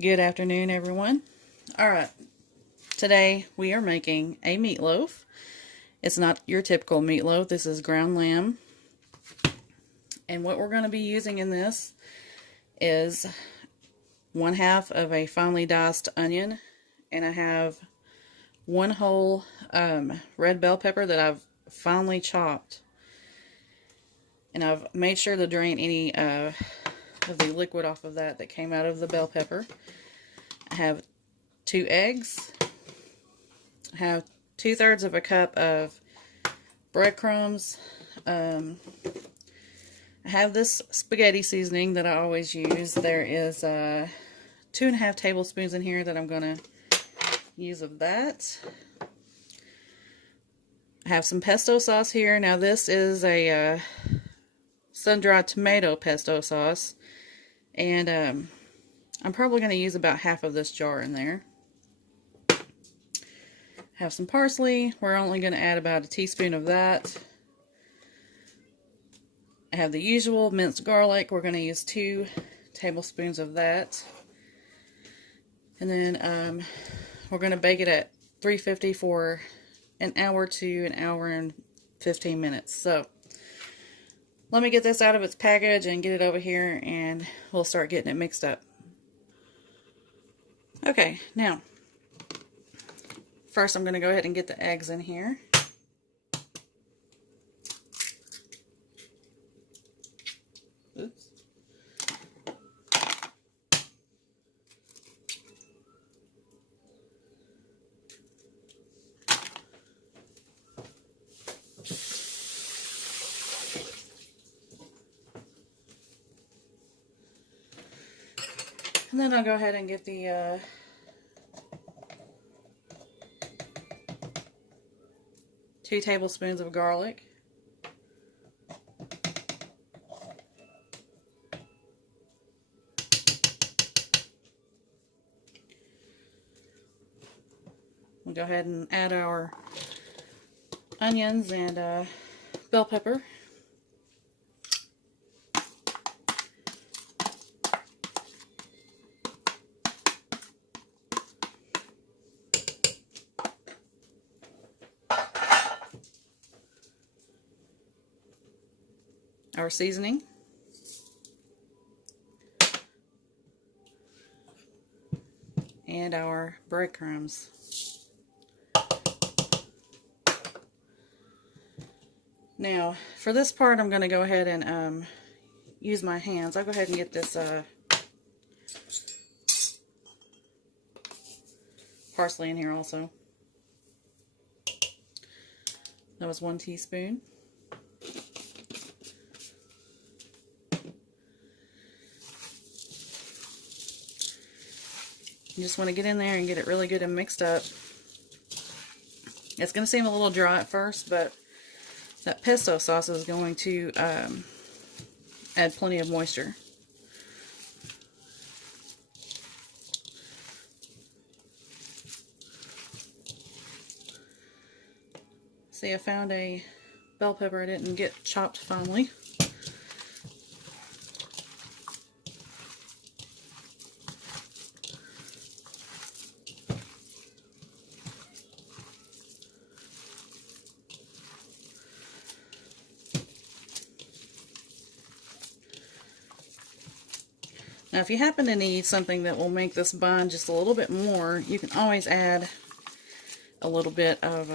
Good afternoon, everyone. Alright, today we are making a meatloaf. It's not your typical meatloaf, this is ground lamb. And what we're going to be using in this is 1/2 of a finely diced onion, and I have one whole red bell pepper that I've finely chopped. And I've made sure to drain any of the liquid off of that came out of the bell pepper. I have 2 eggs. I have 2/3 of a cup of breadcrumbs. I have this spaghetti seasoning that I always use. There is 2.5 tablespoons in here that I'm going to use of that. I have some pesto sauce here. Now this is a sun-dried tomato pesto sauce. And I'm probably going to use about half of this jar in there. Have some parsley. We're only going to add about a teaspoon of that. I have the usual minced garlic. We're going to use 2 tablespoons of that. And then we're going to bake it at 350 for an hour to an hour and 15 minutes. So let me get this out of its package and get it over here, and we'll start getting it mixed up. Okay, now, first I'm going to go ahead and get the eggs in here. Oops. And then I'll go ahead and get the 2 tablespoons of garlic. We'll go ahead and add our onions and bell pepper. Our seasoning. And our breadcrumbs. Now, for this part, I'm going to go ahead and use my hands. I'll go ahead and get this parsley in here also. That was 1 teaspoon. You just want to get in there and get it really good and mixed up. It's going to seem a little dry at first, but that pesto sauce is going to add plenty of moisture. See, I found a bell pepper I didn't get chopped finely. Now, if you happen to need something that will make this bind just a little bit more, you can always add a little bit of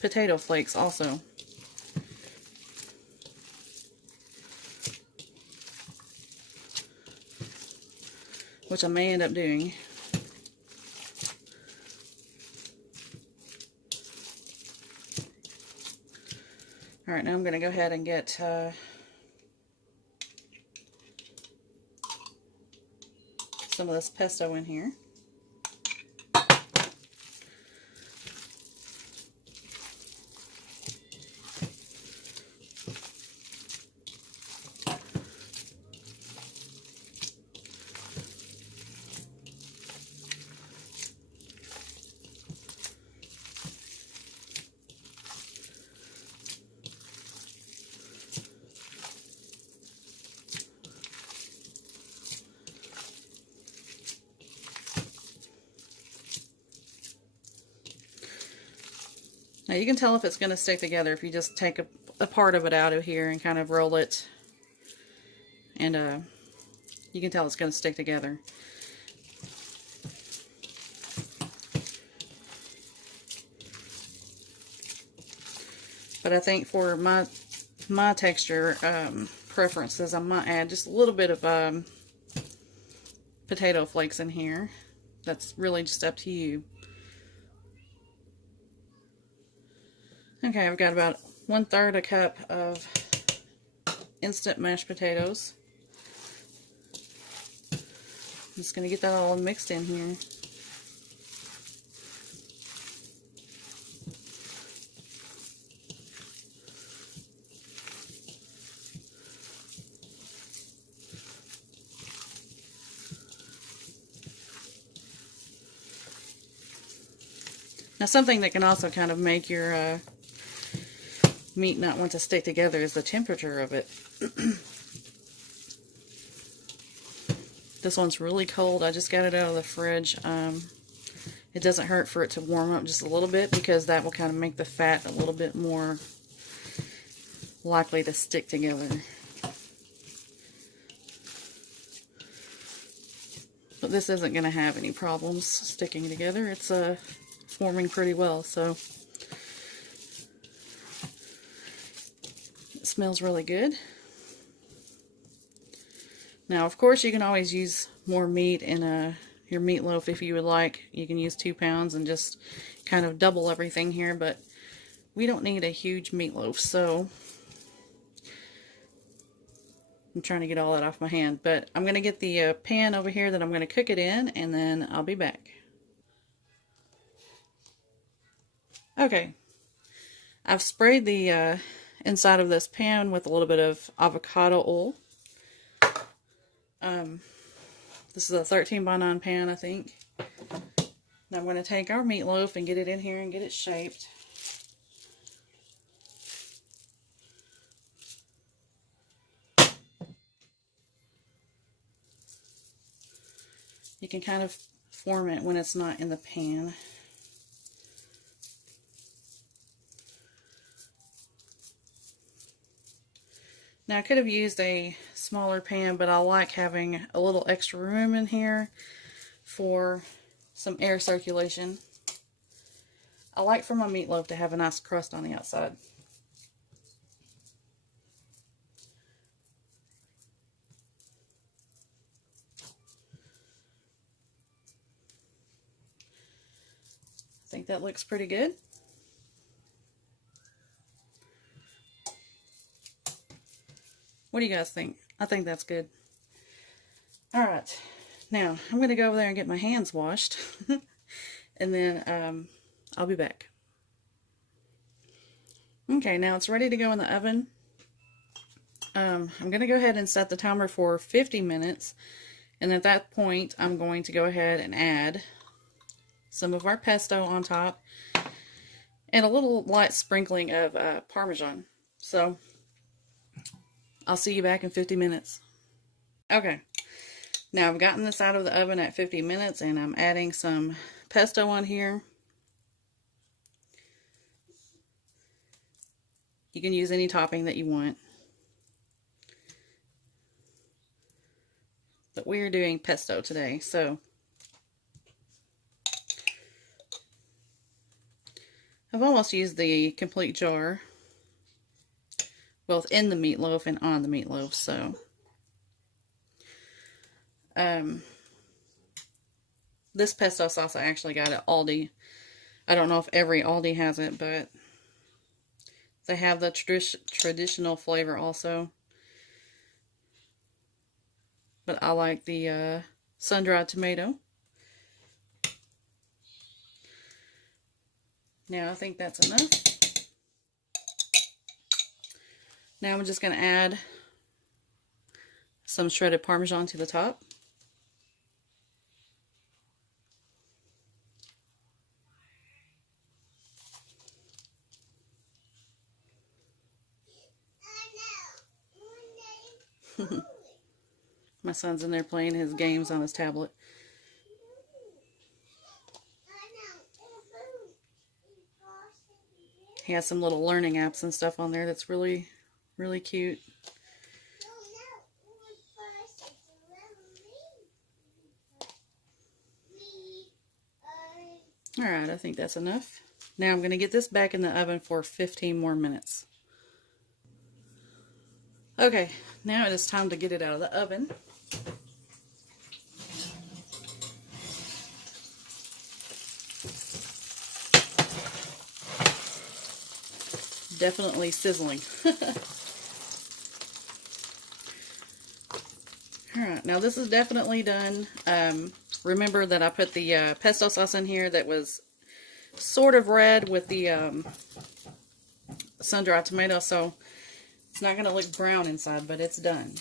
potato flakes also. Which I may end up doing. Alright, now I'm going to go ahead and get some of this pesto in here. Now you can tell if it's going to stick together if you just take a part of it out of here and kind of roll it, and you can tell it's going to stick together. But I think for my texture preferences, I might add just a little bit of potato flakes in here. That's really just up to you. Okay, I've got about 1/3 a cup of instant mashed potatoes. I'm just going to get that all mixed in here. Now, something that can also kind of make your meat not want to stick together is the temperature of it. This one's really cold. I just got it out of the fridge. It doesn't hurt for it to warm up just a little bit, because that will kind of make the fat a little bit more likely to stick together. But this isn't going to have any problems sticking together. It's forming pretty well, so it smells really good. Now, of course, you can always use more meat in your meatloaf if you would like. You can use 2 pounds and just kind of double everything here, but we don't need a huge meatloaf, so I'm trying to get all that off my hand. But I'm going to get the pan over here that I'm going to cook it in, and then I'll be back. Okay, I've sprayed the inside of this pan with a little bit of avocado oil. This is a 13x9 pan, I think. Now I'm going to take our meatloaf and get it in here and get it shaped. You can kind of form it when it's not in the pan. Now, I could have used a smaller pan, but I like having a little extra room in here for some air circulation. I like for my meatloaf to have a nice crust on the outside. I think that looks pretty good. What do you guys think? I think that's good. Alright, now I'm going to go over there and get my hands washed, and then I'll be back. Okay, now it's ready to go in the oven. I'm going to go ahead and set the timer for 50 minutes, and at that point I'm going to go ahead and add some of our pesto on top and a little light sprinkling of Parmesan. So I'll see you back in 50 minutes. Okay, now I've gotten this out of the oven at 50 minutes, and I'm adding some pesto on here. You can use any topping that you want, but we're doing pesto today, so I've almost used the complete jar, both in the meatloaf and on the meatloaf, so this pesto sauce I actually got at Aldi. I don't know if every Aldi has it, but they have the traditional flavor also. But I like the sun-dried tomato. Now I think that's enough. Now I'm just going to add some shredded Parmesan to the top. My son's in there playing his games on his tablet. He has some little learning apps and stuff on there that's really, really cute. Alright, I think that's enough. Now I'm going to get this back in the oven for 15 more minutes. Okay, now it is time to get it out of the oven. Definitely sizzling. Alright, now this is definitely done. Remember that I put the pesto sauce in here that was sort of red with the sun-dried tomato, so it's not going to look brown inside, but it's done.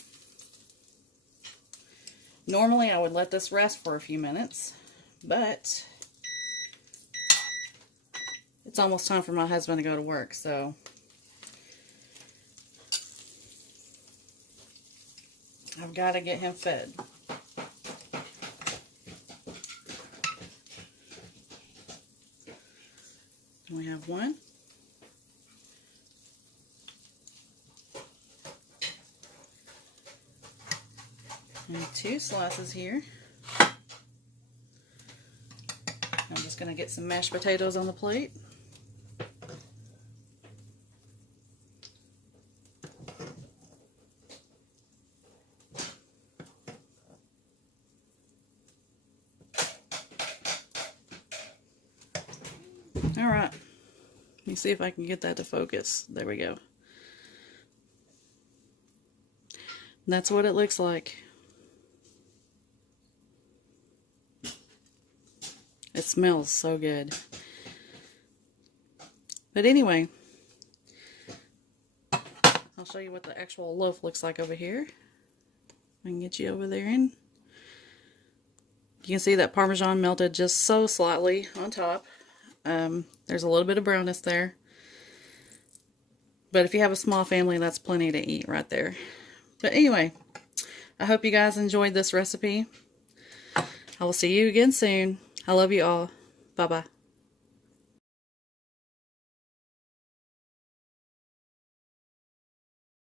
Normally I would let this rest for a few minutes, but it's almost time for my husband to go to work, so I've got to get him fed. We have one. And 2 slices here. I'm just going to get some mashed potatoes on the plate. Alright, let me see if I can get that to focus. There we go. That's what it looks like. It smells so good. But anyway, I'll show you what the actual loaf looks like over here. I can get you over there in. You can see that Parmesan melted just so slightly on top. There's a little bit of brownness there. But if you have a small family, that's plenty to eat right there. But anyway, I hope you guys enjoyed this recipe. I will see you again soon. I love you all. Bye-bye.